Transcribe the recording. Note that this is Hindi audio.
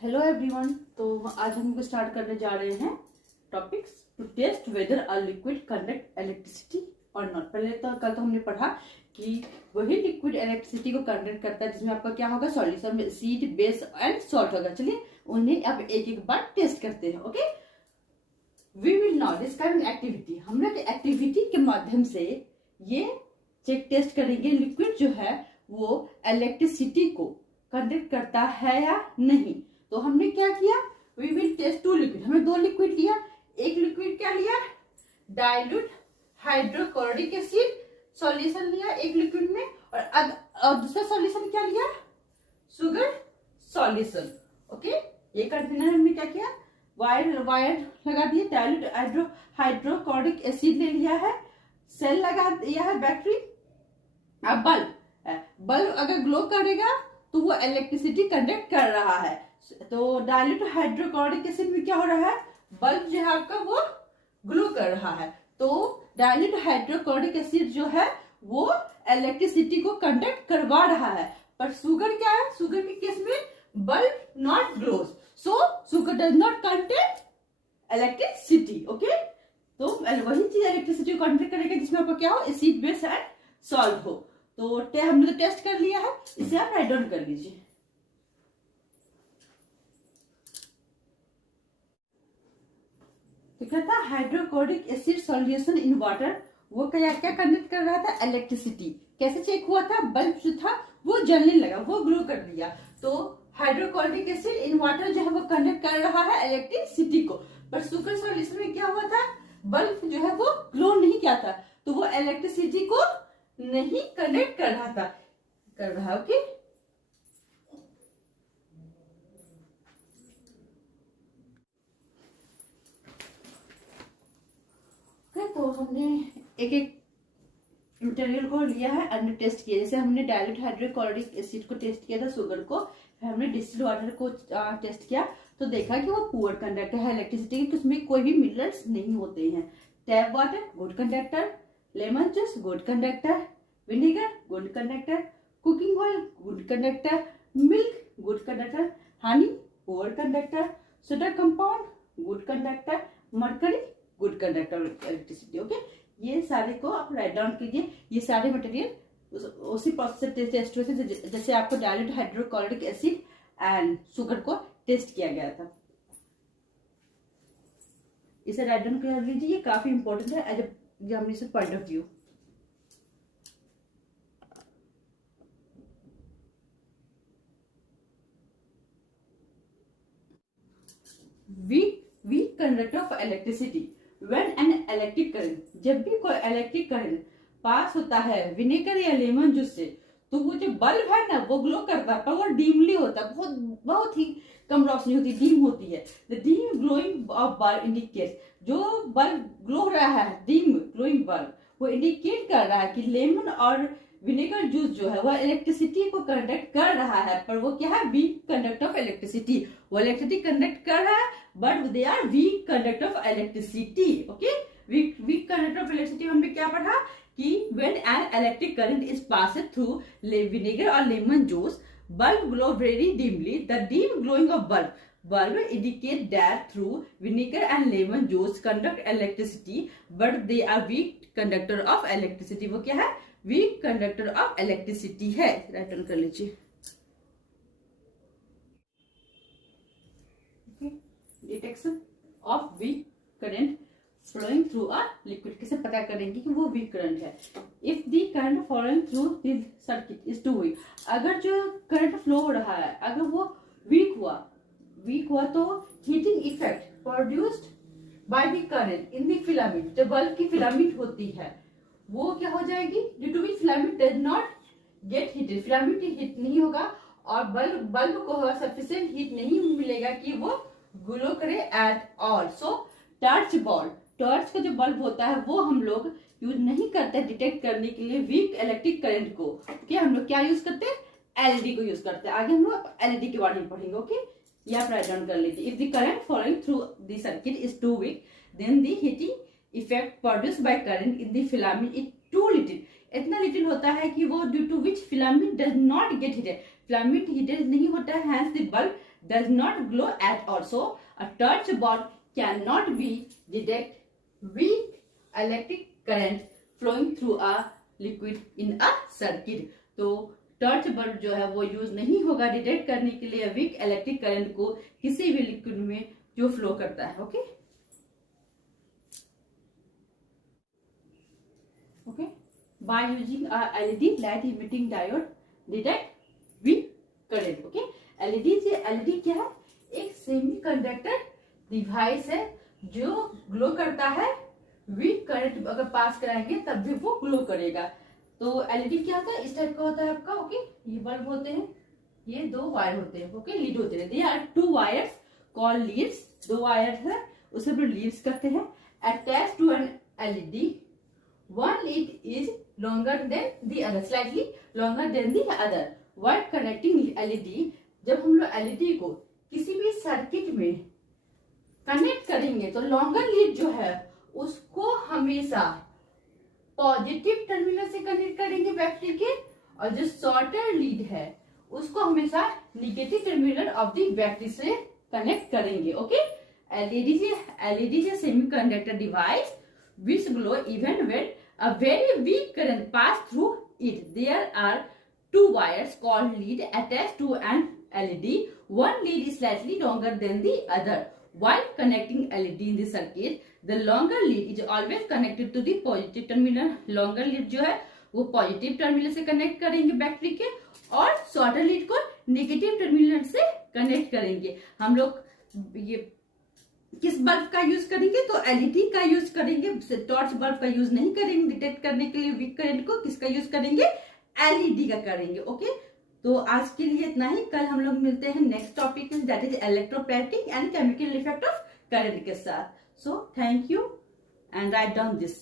Hello everyone. तो आज हम स्टार्ट करने जा रहे हैं topics to test whether a liquid conduct electricity और नॉट। पहले तो कल तो हमने पढ़ा कि वही लिक्विड इलेक्ट्रिसिटी को कंडक्ट करता है जिसमें आपका क्या होगा, सॉल्यूशन में एसिड, बेस एंड सॉल्ट होगा। चलिए उन्हें अब एक एक बार टेस्ट करते हैं। Okay, we will now describe activity. हम लोग एक्टिविटी के माध्यम से ये चेक टेस्ट करेंगे लिक्विड जो है वो इलेक्ट्रिसिटी को कंडक्ट करता है या नहीं। तो हमने क्या किया, we will test two liquid. हमने दो लिक्विड लिया। एक लिक्विड क्या लिया, डाइल्यूट हाइड्रोक्लोरिक एसिड सॉल्यूशन लिया एक लिक्विड में, और दूसरा सॉल्यूशन क्या लिया, शुगर सॉल्यूशन। ओके, ये कंटेनर हमने क्या किया, वायर लगा दिए, डाइल्यूट हाइड्रोक्लोरिक एसिड ले लिया है, सेल लगा दिया है, बैटरी। अब बल्ब अगर ग्लो करेगा तो वो इलेक्ट्रिसिटी कंडक्ट कर रहा है। तो डाइल्यूट हाइड्रोक्लोरिक एसिड में क्या हो रहा है, बल्ब जो है आपका वो ग्लो कर रहा है। तो डाइल्यूट हाइड्रोक्लोरिक एसिड जो है वो इलेक्ट्रिसिटी को कंडक्ट करवा रहा है। पर शुगर क्या है, शुगर के केस में bulb not glows, so sugar does not contain electricity. Okay, तो वही चीज इलेक्ट्रिसिटी को कंडक्ट करेगा जिसमें आपका क्या हो, एसिड बेस एंड सॉल्ट हो। तो हमने तो टेस्ट कर लिया है, इसे आप राइट डाउन कर लीजिए। तो क्या था, hydrochloric acid solution in water, वो क्या कंडक्ट कर रहा था, इलेक्ट्रिसिटी। कैसे चेक हुआ था, बल्ब जो था वो जलने लगा, वो ग्लो कर लिया। तो हाइड्रोक्लोरिक एसिड इन वाटर जो है वो कंडक्ट कर रहा है इलेक्ट्रिसिटी को। पर शुगर सॉल्यूशन में क्या हुआ था, बल्ब जो है वो ग्लो नहीं किया था, तो वो इलेक्ट्रिसिटी को नहीं कंडक्ट कर रहा था, कर रहा। ओके, तो हमने एक एक मटेरियल को लिया है और टेस्ट किया। जैसे हमने डाइल्यूट हाइड्रोक्लोरिक एसिड को टेस्ट किया था, शुगर को, फिर हमने डिस्टिल्ड वाटर को टेस्ट किया तो देखा कि वो पुअर कंडक्टर है इलेक्ट्रिसिटी की, उसमें कोई भी मिनरल्स नहीं होते हैं। Tap water good conductor, lemon juice good conductor, vinegar good conductor, cooking oil good conductor, milk good conductor, Honey poor conductor, soda compound good conductor, mercury good conductor electricity. Okay, ये सारे को आप राइट डाउन कीजिए। ये सारे मटेरियल उसी प्रोसेस से टेस्ट हुए थे जैसे आपको dilute hydrochloric acid and sugar को टेस्ट किया गया था। इसे राइट डाउन कर लीजिए, ये काफी इंपॉर्टेंट है as examination point of view. Weak conductor of electricity, when an electric current, जब भी कोई इलेक्ट्रिक करंट पास होता है विनेगर या लेमन जूस से, तो वो जो बल्ब है ना वो ग्लो करता है, पर वो डीमली होता है, बहुत ही कम रोशनी होती है, डीम होती है। The dim glowing of bulb indicate, जो बल्ब ग्लो हो रहा है, डीम ग्लोइंग बल्ब, वो इंडिकेट कर रहा है कि लेमन और विनेगर जूस जो है वह इलेक्ट्रिसिटी को कंडक्ट कर रहा है। पर वो क्या है, वीक कंडक्टर ऑफ इलेक्ट्रिसिटी। वो इलेक्ट्रिसिटी कंडक्ट कर रहा है but they are weak conductor of electricity. Okay, weak conductor of electricity हमने क्या पढ़ा कि when an electric current is passed through vinegar और lemon juice, bulb glow very dimly. The dim glowing of bulb indicate that through vinegar and lemon juice conduct electricity, but they are weak conductor of electricity. वो क्या है, weak conductor of electricity है। राइट डाउन कर लीजिए। Detection of weak current flowing through a liquid, कैसे पता करेंगे कि वो वीक करंट है। If the current flowing through the circuit is too weak, अगर जो करंट फ्लो हो रहा है अगर वो वीक हुआ तो heating effect produced by the current in the filament, जो बल्ब की फिलामेंट होती है वो क्या हो जाएगी, due to which filament does not get heated, filament heat नहीं होगा और बल्ब को सफिशिएंट हीट नहीं मिलेगा कि वो ग्लो करे एट ऑल। सो टॉर्च का जो बल्ब होता है वो हम लोग यूज नहीं करते डिटेक्ट करने के लिए वीक इलेक्ट्रिक करंट को। क्या हम लोग क्या यूज करते हैं, एलईडी को यूज करते हैं। आगे हम लोग एलईडी के बारे में पढ़ेंगे। ओके, ये आप राइट डाउन कर लीजिए। If the current flowing through the circuit is too weak, then the heating effect produced by current in the filament is too little, इतना लिटिल होता है कि वो due to which filament does not get heated, filament heated नहीं होता है, hence the bulb does not glow at all. So a torch bulb cannot be detect weak electric current flowing through a liquid in a circuit. तो टॉर्च बल्ब जो है वो यूज नहीं होगा डिटेक्ट करने के लिए वीक इलेक्ट्रिक करंट को किसी भी लिक्विड में जो फ्लो करता है. Okay okay by using a LED light emitting diode detect weak current. Okay LED क्या है? एक सेमीकंडक्टर डिवाइस है जो ग्लो करता है. वीक करंट अगर पास कराएंगे तब भी वो ग्लो करेगा. तो एलईडी क्या होता है? इस टाइप का होता है आपका. ओके ये बल्ब होते हैं, ये 2 वायर होते हैं. ओके लीड होते हैं. They are 2 wires called leads. 2 wires है उसे हम लीड्स कहते हैं. Attach to an LED one lead is longer than the other, slightly longer than the other. While connecting LED, जब हम लोग LED को किसी भी सर्किट में कनेक्ट करेंगे तो लॉन्गर लीड जो है उसको हमेशा पॉजिटिव टर्मिनल से कनेक्ट करेंगे बैटरी के, और जो शॉर्टर लीड है उसको हमेशा negative terminal of the battery से कनेक्ट करेंगे. Okay LED is a semiconductor device which glow even when a very weak current pass through it. There are 2 wires called lead attached to an LED. One lead is slightly longer than the other. While connecting LED in the circuit, the longer lead is always connected to the positive terminal. Longer lead जो है वो पॉजिटिव टर्मिनल से कनेक्ट करेंगे बैटरी के, और शॉर्टर लीड को नेगेटिव टर्मिनल से कनेक्ट करेंगे. हम लोग ये किस बल्ब का यूज करेंगे? तो एलईडी का यूज करेंगे. टॉर्च बल्ब का यूज नहीं करेंगे डिटेक्ट करने के लिए वीक करंट को. किसका यूज करेंगे? एलईडी का करेंगे. ओके तो आज के लिए इतना ही. कल हम लोग मिलते हैं नेक्स्ट टॉपिक में, that is electroplating and chemical effect of current के साथ. So thank you and write down this.